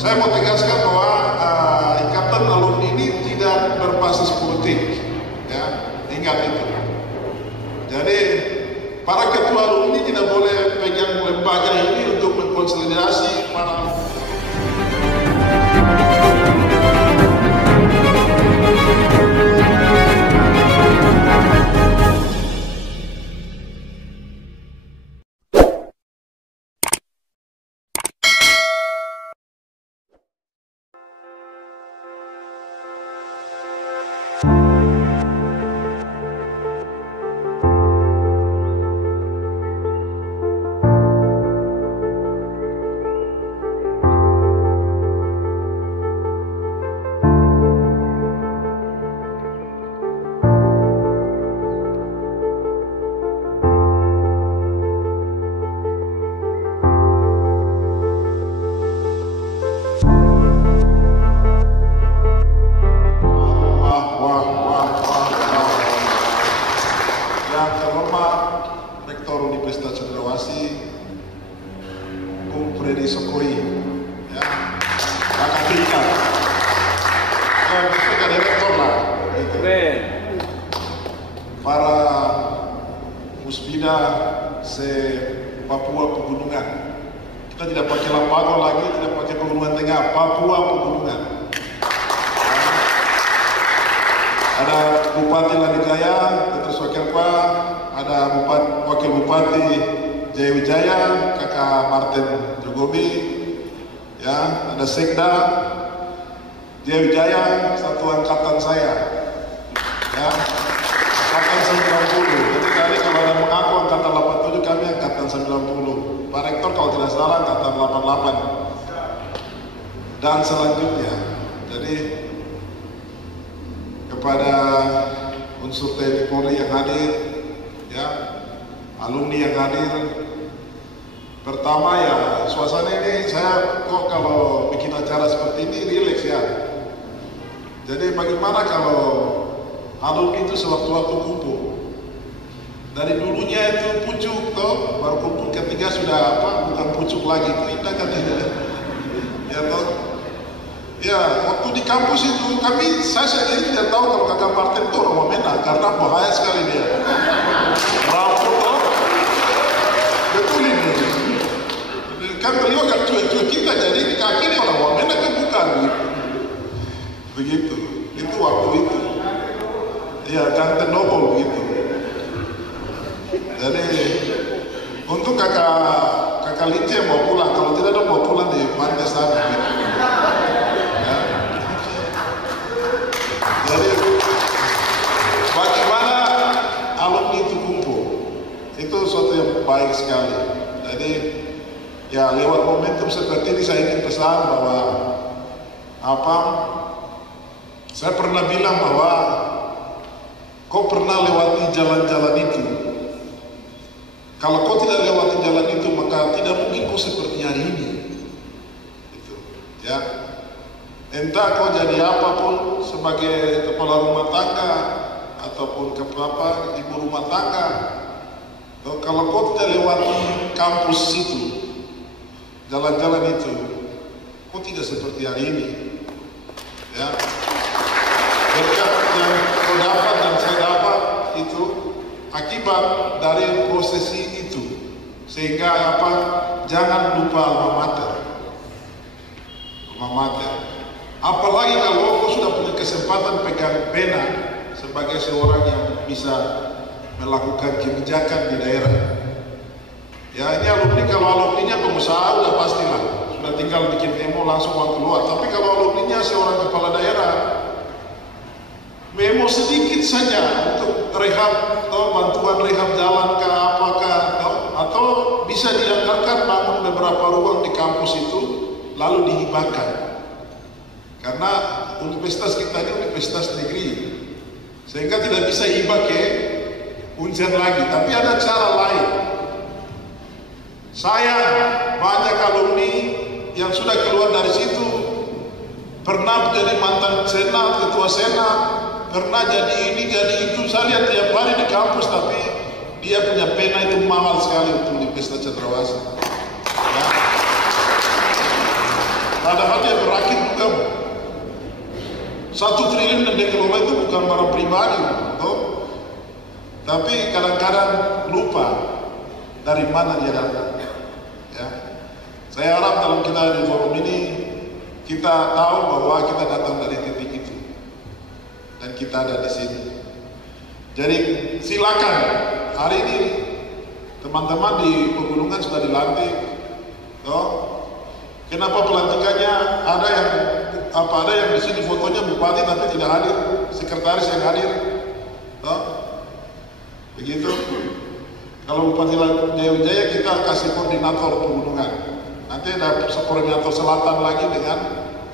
saya mau tegaskan bahwa ikatan alumni ini tidak berbasis politik, ya, ingat itu. Jadi para ketua alumni tidak boleh pegang lembaga ini untuk mengkonsolidasi para Papua Pegunungan. Kita tidak pakai Lampago lagi, tidak pakai Pegunungan Tengah, Papua Pegunungan. Ada Bupati Lanijaya, Petrus Wakilpa, ada Wakil Bupati Jaya Wijaya, Kakak Martin Jogobi, ya, ada Sekda Jaya Wijaya, satu angkatan saya, ya, angkatan 90. Jadi tadi kalau ada mengaku angkatan 87, kami angkatan 90. Pak Rektor kalau tidak salah angkatan 88. Dan selanjutnya, jadi kepada unsur TNI Polri yang hadir, ya, alumni yang hadir, pertama ya suasana ini saya kok kalau bikin acara seperti ini rileks ya. Jadi bagaimana kalau alumni itu sewaktu-waktu kumpul? Dari dulunya itu pucuk toh, baru kumpul ketiga sudah apa? Bukan pucuk lagi, itu indah katanya. Ya toh. Ya, waktu di kampus itu saya sendiri tidak tahu kalau Kakak Martin itu orang Wamena karena bahaya sekali dia. Rambut toh. Betul ini. Kan beliau kan cuek-cuek kita, jadi kaki ini orang Wamena kan bukan. Begitu. Itu waktu itu. Iya, Kanten Nobel begitu. Jadi untuk kakak Lince mau pulang, kalau tidak ada mau pulang di pantai sana. Gitu. Ya. Jadi bagaimana alumni itu kumpul, itu suatu yang baik sekali. Jadi ya lewat momentum seperti ini saya ingin pesan bahwa saya pernah bilang bahwa kau pernah lewati jalan-jalan itu. Kalau kau tidak lewati jalan itu, maka tidak mungkin kau seperti hari ini. Gitu. Ya. Entah kau jadi apapun sebagai kepala rumah tangga ataupun ibu rumah tangga. Kalau kau tidak lewati kampus itu, jalan-jalan itu, kau tidak seperti hari ini. Ya. Berkat yang kau dapat dan saya dapat itu akibat dari prosesi itu, sehingga jangan lupa alma mater. Apalagi kalau kau sudah punya kesempatan pegang pena sebagai seorang yang bisa melakukan kebijakan di daerah. Ya ini alumni, kalau alumninya pengusaha udah pastilah, sudah tinggal bikin memo langsung uang keluar. Tapi kalau alumninya seorang kepala daerah, memo sedikit saja untuk rehab atau bantuan rehab jalan ke apakah atau bisa dianggarkan bangun beberapa ruang di kampus itu lalu dihibahkan. Karena universitas kita ini universitas negeri, sehingga tidak bisa hibah ke unsur lagi. Tapi ada cara lain. Saya banyak alumni yang sudah keluar dari situ, pernah menjadi mantan senat, ketua senat, pernah jadi ini, jadi itu. Saya lihat tiap hari di kampus, tapi dia punya pena itu mahal sekali untuk Universitas Cendrawasih. Ya. Padahal dia berakit juga. 1 triliun yang dikelola itu bukan barang pribadi, toh? Tapi kadang-kadang lupa dari mana dia datang. Ya. Saya harap dalam kita di forum ini kita tahu bahwa kita datang dari titik itu dan kita ada di sini. Jadi silakan hari ini teman-teman di pegunungan sudah dilantik, toh? Kenapa pelantikannya ada yang di sini fotonya bupati tapi tidak hadir, sekretaris yang hadir, toh? Begitu. Kalau Bupati Jaya Wijaya kita kasih koordinator pegunungan. Nanti ada koordinator selatan lagi dengan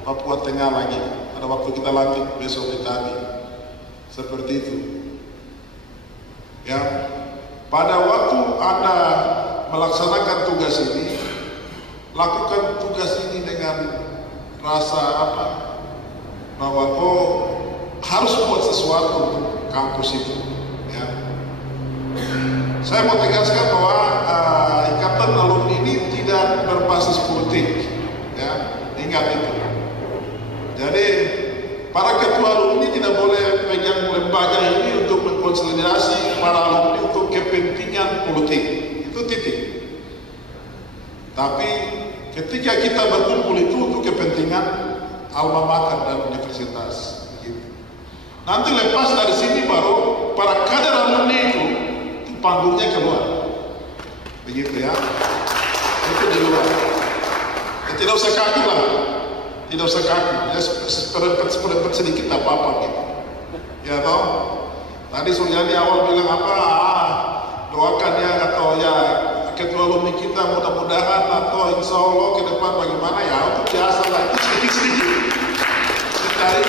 Papua Tengah lagi. Ada waktu kita lantik besok di tadi. Seperti itu. Ya. Pada waktu Anda melaksanakan tugas ini, lakukan tugas ini dengan rasa apa? Bahwa harus buat sesuatu untuk kampus itu. Ya. Saya mau tegaskan bahwa Ikatan Alumni ini tidak berbasis politik, ya, ingat itu. Jadi para ketua alumni tidak boleh pegang lembaga ini untuk mengkonsolidasi para alumni untuk kepentingan politik, itu titik. Tapi ketika kita berkumpul itu untuk kepentingan alma mater dan universitas, gitu. Nanti lepas dari sini baru para kader alumni itu panggungnya keluar, begitu ya. Itu di luar. Ya, tidak usah kaku lah, tidak usah kaku. Ya seperempat sedikit apa-apa gitu. Ya toh. Tadi Suryani awal bilang apa? Doakan ya atau ya ketua alumni kita mudah-mudahan atau insya Allah ke depan bagaimana ya untuk biasa lah itu sedikit-sedikit. Cari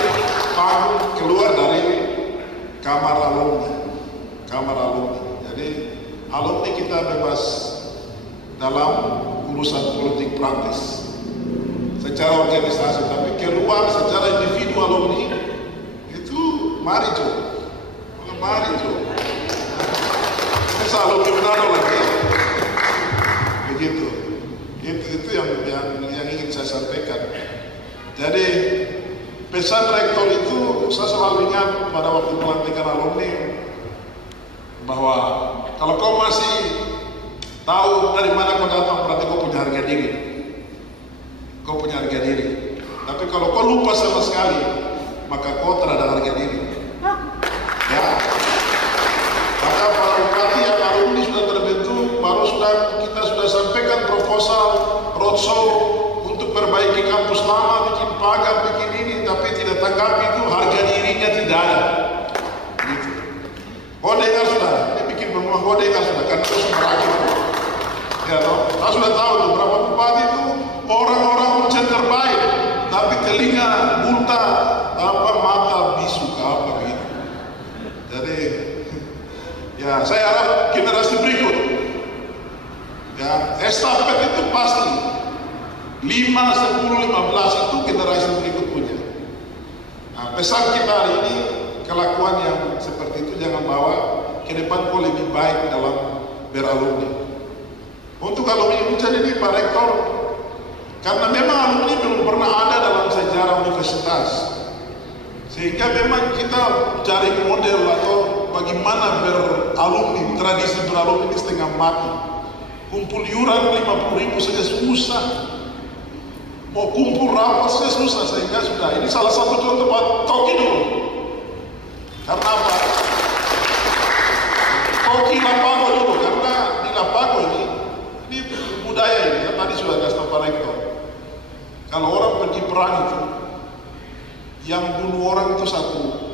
panggung keluar dari kamar alumni. Jadi alumni kita bebas dalam urusan politik praktis secara organisasi, tapi keluar secara individu alumni itu mari Jo. Ini alumni benar lagi. Begitu. Itu yang ingin saya sampaikan. Jadi pesan rektor itu saya selalu ingat pada waktu pelantikan alumni, bahwa kalau kau masih tahu dari mana kau datang, berarti kau punya harga diri. Tapi kalau kau lupa sama sekali, maka kau tak ada harga diri. Ya. Maka para bupati yang alumni sudah terbentuk, kita sudah sampaikan proposal roadshow untuk perbaiki kampus lama, bikin pagar, bikin ini, tapi tidak tanggapi itu, harga dirinya tidak ada. Gitu. Kau dengar sudah, ini bikin pengumuman, kau dengar sudah, karena itu berakit. Ya toh, saya sudah tahu tuh berapa bupati itu orang-orang ujian terbaik, tapi telinga buta, mata bisu apa gitu. Jadi, ya saya harap generasi berikut, ya estafet itu pasti 5, 10, 15 itu generasi berikut punya. Nah, pesan kita hari ini, kelakuan yang seperti itu jangan bawa ke depan, kau lebih baik dalam beralumni. Untuk alumni Ujan ini Pak Rektor, karena memang alumni belum pernah ada dalam sejarah universitas, sehingga memang kita cari model atau bagaimana beralumni, tradisi beralumni ini setengah mati. Kumpul yuran 50.000 saja susah, mau kumpul rapat saja susah, sehingga sudah ini salah satu contoh Pak Toki dulu. Karena apa? Toki Lapago dulu, karena di Lapago ini budaya ini, kan tadi sudah kasih tahu Pak Rektor. Kalau orang pergi perang itu, yang bunuh orang itu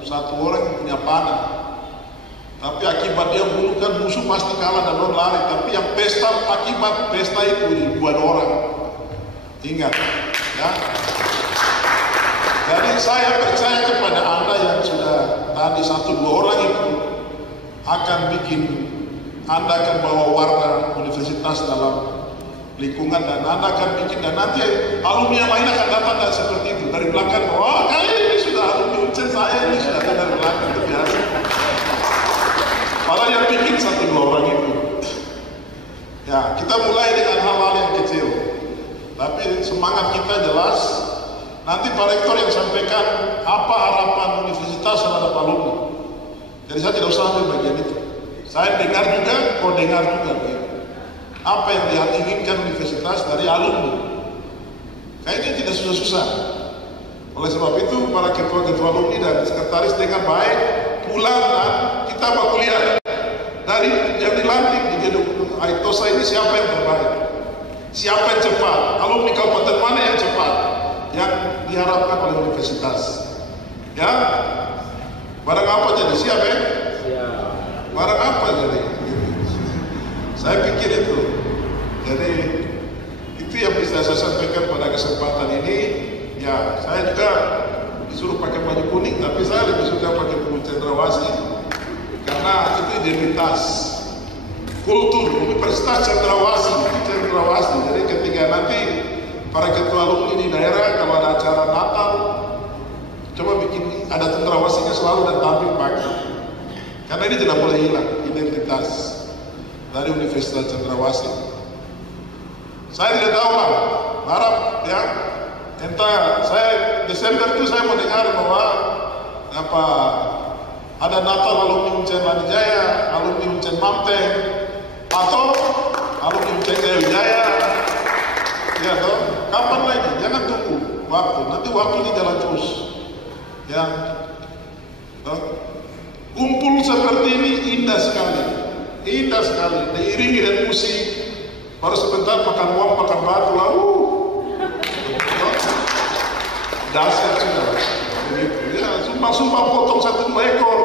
satu orang yang punya panah. Tapi akibat dia bunuh kan musuh pasti kalah dan orang lari. Tapi yang akibat pesta itu ribuan orang. Ingat, ya. Jadi saya percaya kepada Anda yang sudah tadi 1-2 orang itu akan bikin, Anda akan bawa warna universitas dalam lingkungan, dan Anda akan bikin, dan nanti alumni yang lain akan datang dan seperti itu dari belakang. Wah, kali ini sudah alumni Uncen, saya ini sudah dari belakang, itu biasa. Padahal yang bikin 1-2 orang itu. Ya, kita mulai dengan hal-hal yang kecil. Tapi semangat kita jelas. Nanti Pak Rektor yang sampaikan apa harapan universitas terhadap alumni. Jadi saya tidak usah ambil bagian itu. Saya dengar juga, kau dengar juga. Apa yang diinginkan universitas dari alumni. Kayaknya tidak susah-susah. Oleh sebab itu, para ketua-ketua alumni dan sekretaris dengan baik pulang dan kita mau kuliah. Dari yang dilantik di gedung Aitosa ini siapa yang terbaik? Siapa yang cepat? Alumni kabupaten mana yang cepat? Yang diharapkan oleh universitas. Ya, barang apa jadi siap ya? Siap. Barang apa jadi? Saya pikir itu. Jadi itu yang bisa saya sampaikan pada kesempatan ini. Ya, saya juga disuruh pakai baju kuning, tapi saya lebih suka pakai baju cendrawasih karena itu identitas kultur Universitas Cendrawasih. Jadi ketika nanti para ketua alumni di daerah kalau ada acara Natal, coba bikin ada cendrawasihnya selalu dan tampil pakai. Karena ini tidak boleh hilang identitas dari Universitas Cendrawasih. Saya tidak tahu lah, harap ya. Entah, saya Desember itu saya mendengar bahwa ada Natal alumni Uncen Lanijaya, alumni Uncen Mamteng, atau alumni Uncen Jaya. Ya toh, kapan lagi? Jangan tunggu waktu. Nanti waktu ini jalan terus. Ya, toh. Kumpul seperti ini indah sekali, diiringi dengan musik. Baru sebentar makan uang, makan batu, lalu dasar sudah. Ya, sumpah potong 1-2 ekor.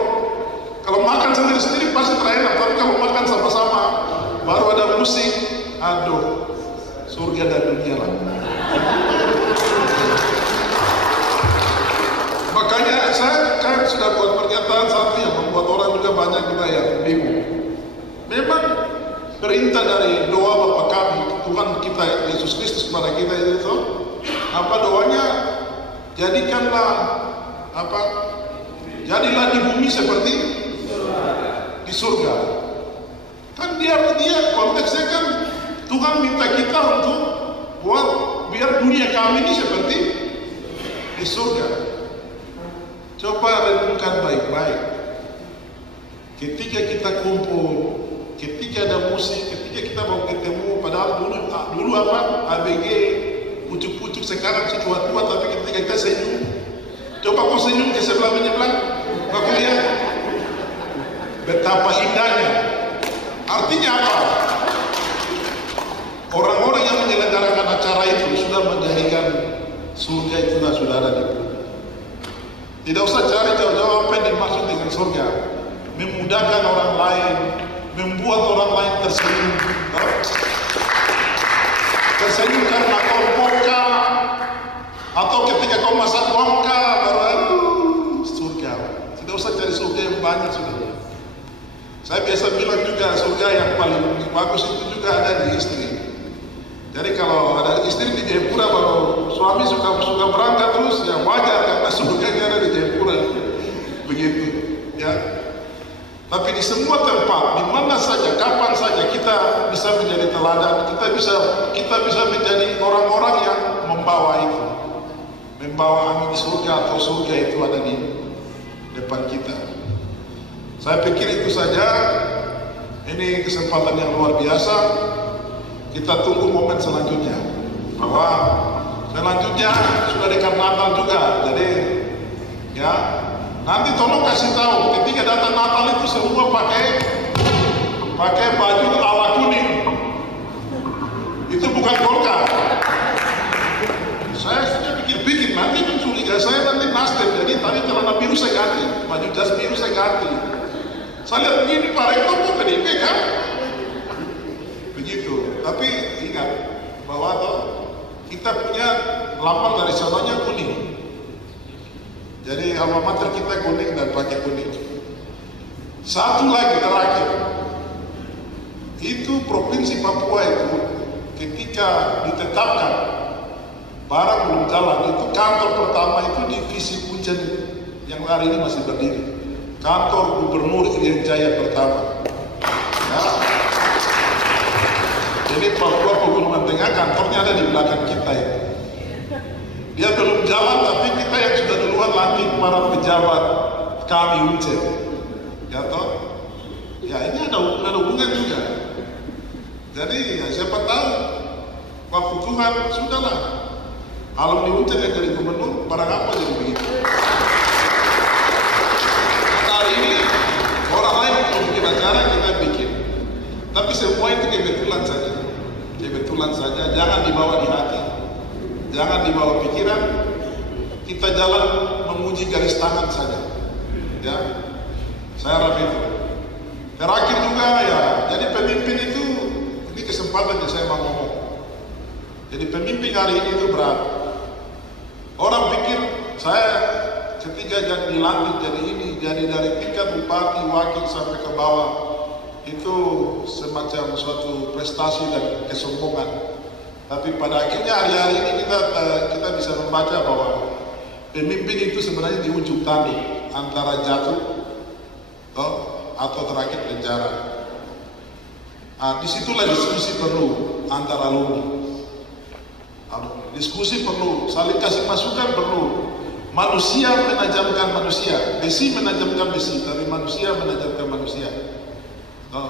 Kalau makan sendiri-sendiri pasti terenak, tapi kalau makan sama-sama, baru ada musik, aduh, surga dan dunia lah. Makanya saya kan sudah buat pernyataan satu yang membuat orang juga banyak juga yang bingung. Memang perintah dari doa Bapa kami, Tuhan kita Yesus Kristus kepada kita itu, apa doanya? Jadilah di bumi seperti di surga. Kan dia konteksnya kan Tuhan minta kita untuk buat biar dunia kami ini seperti di surga. Coba renungkan baik-baik. Ketika kita kumpul, ketika ada musik, ketika kita mau ketemu, padahal dulu ABG pucuk-pucuk, sekarang si tua-tua, tapi ketika kita senyum, coba kau senyum ke sebelah menyebelah, kau lihat betapa indahnya. Artinya apa? Orang-orang yang menyelenggarakan acara itu sudah menjadikan surga itu sudah ada di bumi. Tidak usah cari jauh-jauh apa yang dimaksud dengan surga. Memudahkan orang lain, membuat orang lain tersenyum. Tersenyum karena kau moka, atau ketika kau masak wangka, baru surga. Tidak usah cari surga yang banyak sudah. Saya biasa bilang juga surga yang paling bagus itu juga ada di istri. Jadi kalau ada istri di Jayapura, baru suami suka berangkat terus, ya wajar karena surganya ada di Jayapura. Begitu, ya. Tapi di semua tempat, di mana saja, kapan saja kita bisa menjadi teladan, kita bisa menjadi orang-orang yang membawa itu, membawa angin surga, atau surga itu ada di depan kita. Saya pikir itu saja. Ini kesempatan yang luar biasa. Kita tunggu momen selanjutnya. Bahwa selanjutnya sudah dekat Natal juga. Jadi ya, nanti tolong kasih tahu ketika datang Natal itu semua pakai baju ala kuning. Itu bukan Golkar. Saya pikir-pikir nanti mencuriga saya nanti Nasdem. Jadi tadi celana biru saya ganti, baju jas biru saya ganti. Saya lihat begini Pak Rektor kok PDIP kan? Begitu. Tapi ingat bahwa kita punya lambang dari sananya kuning. Jadi alma mater kita kuning dan pakai kuning. Satu lagi terakhir, itu provinsi Papua itu ketika ditetapkan barang belum jalan, itu kantor pertama itu divisi Uncen yang hari ini masih berdiri. Kantor Gubernur Irian Jaya pertama. Ya. Jadi Papua Pegunungan Tengah Tengah, kantornya ada di belakang kita ya. Dia belum jalan, tapi kita yang sudah duluan lantik para pejabat kami UNCEP. Ya toh? Ya ini ada hubungan juga. Jadi ya, siapa tahu waktu Tuhan sudahlah. Alumni UNCEP yang jadi gubernur, barang apa jadi begitu. Hari ini orang lain belum bikin acara, kita bikin. Tapi semua itu kebetulan saja. Kebetulan saja, jangan dibawa di hati. Jangan dibawa pikiran. Kita jalan menguji garis tangan saja. Ya, saya harap itu. Terakhir juga ya, jadi pemimpin itu, ini kesempatan yang saya mau ngomong. Jadi pemimpin hari ini itu berat. Orang pikir saya ketika jadi dilantik jadi ini, jadi dari tingkat bupati, wakil sampai ke bawah, itu semacam suatu prestasi dan kesombongan. Tapi pada akhirnya hari-hari ini kita bisa membaca bahwa pemimpin itu sebenarnya di ujung tanduk antara jatuh atau terakhir penjara. Nah, disitulah diskusi perlu antara alumni. Diskusi perlu, saling kasih masukan perlu. Manusia menajamkan manusia, besi menajamkan besi, tapi manusia menajamkan manusia.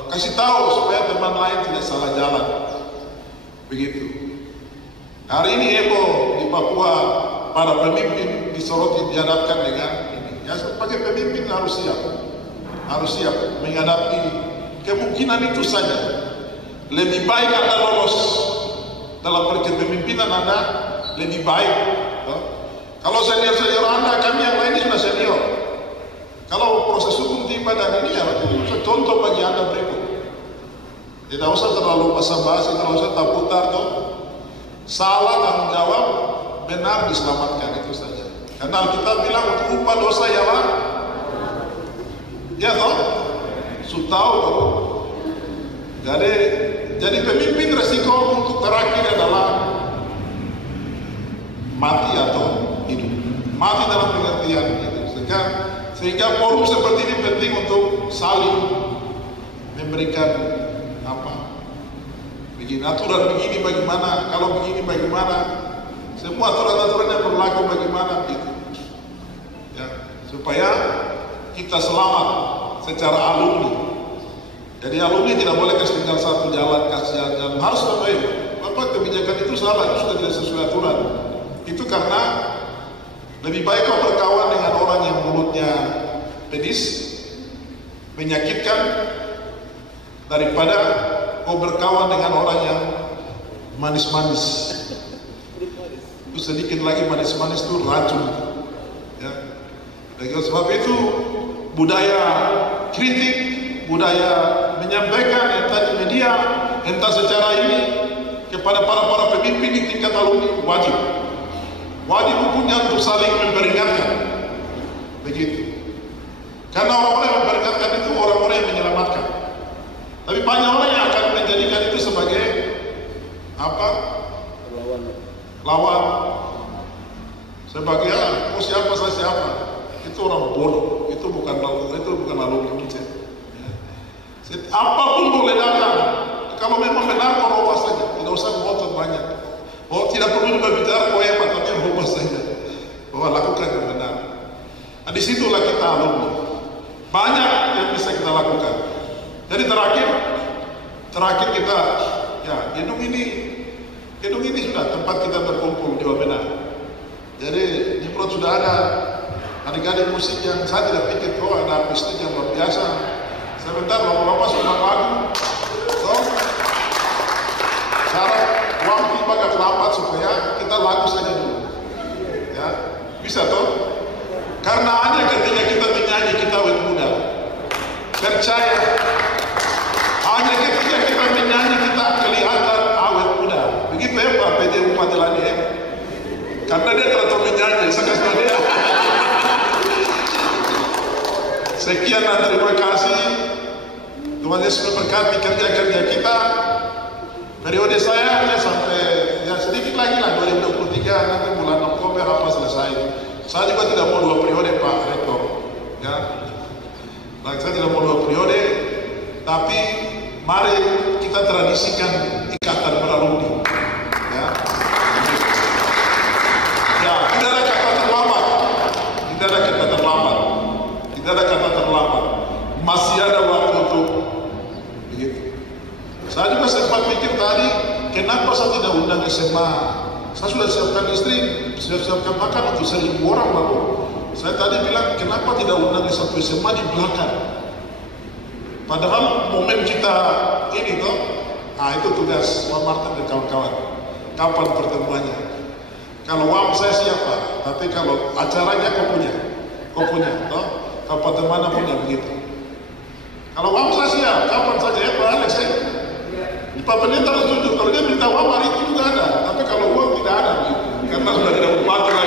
Kasih tahu supaya teman lain tidak salah jalan. Begitu. Hari ini heboh di Papua, para pemimpin disoroti dihadapkan dengan ini. Ya sebagai pemimpin harus siap menghadapi kemungkinan itu saja. Lebih baik Anda lolos dalam kepemimpinan Anda, lebih baik. Kalau senior Anda, kami yang lain sudah senior. Kalau proses hukum tiba dan ini ya itu contoh bagi Anda berikut. Tidak usah terlalu basa-basi, tidak usah taputar toh. Salah tanggung jawab, benar diselamatkan, itu saja. Karena kita bilang untuk upah dosa ialah ya toh, tahu toh. Jadi pemimpin resiko untuk terakhir adalah mati atau hidup. Mati dalam pengertian itu. Sehingga forum seperti ini penting untuk saling memberikan begini, aturan begini bagaimana, kalau begini bagaimana, semua aturan-aturan yang berlaku bagaimana gitu. Ya, supaya kita selamat secara alumni. Jadi alumni tidak boleh tinggal satu jalan, kasih jalan, harus baik. Bapak kebijakan itu salah, itu sudah tidak sesuai aturan. Itu karena lebih baik kau berkawan dengan orang yang mulutnya pedis, menyakitkan, daripada kau berkawan dengan orang yang manis-manis. Itu sedikit lagi manis-manis itu racun. Ya. Dengan sebab itu budaya kritik, budaya menyampaikan entah di media, entah secara ini kepada para pemimpin di tingkat alumni wajib hukumnya untuk saling memperingatkan. Begitu. Karena orang-orang yang memperingatkan itu orang-orang yang menyelamatkan. Tapi banyak orang yang akan menjadikan itu sebagai lawan. Sebagai siapa saya siapa. Itu orang bodoh. Itu bukan alumni UNCEP. Apapun boleh datang. Kalau memang benar kau robas saja, tidak usah ngotot banyak. Tidak perlu juga bicara kau hebat, tapi robas saja. Bahwa lakukan yang benar. Nah, disitulah kita alumni. Banyak yang bisa kita lakukan. Jadi terakhir kita, ya gedung ini sudah tempat kita berkumpul di Wamena. Jadi di Prod sudah ada adik-adik musik yang saya tidak pikir ada artis yang luar biasa. Sebentar bapak-bapak sudah lagu, toh syarat uang tiba gak terlambat supaya kita lagu saja dulu, ya bisa toh. Karena hanya ketika kita menyanyi kita awet muda, percaya. Hanya ketika kita menyanyi kita kelihatan awet muda. Begitu ya Pak PJ Bupati Lani ya. Karena dia terlalu menyanyi, sekasih dia. Sekian dan terima kasih. Tuhan Yesus memberkati kerja-kerja kita. Periode saya sampai ya sedikit lagi lah 2023 nanti bulan Oktober apa selesai. Saya juga tidak mau 2 periode Pak Rektor. Ya. Saya tidak mau 2 periode, tapi mari kita tradisikan ikatan beralumni. SMA. Saya sudah siapkan istri, siapkan makan untuk 1.000 orang baru. Saya tadi bilang, kenapa tidak undang satu SMA di belakang? Padahal momen kita ini toh, itu tugas Pak Martin dan kawan-kawan. Kapan pertemuannya? Kalau uang saya siapa, tapi kalau acaranya kau punya, toh? Kapan mana punya begitu. Kalau uang saya siap, kapan saja ya Pak Alex ya? Pak Pendeta harus jujur, kalau dia minta uang hari itu juga ada, tapi kalau uang tidak ada begitu, karena sudah tidak berpatah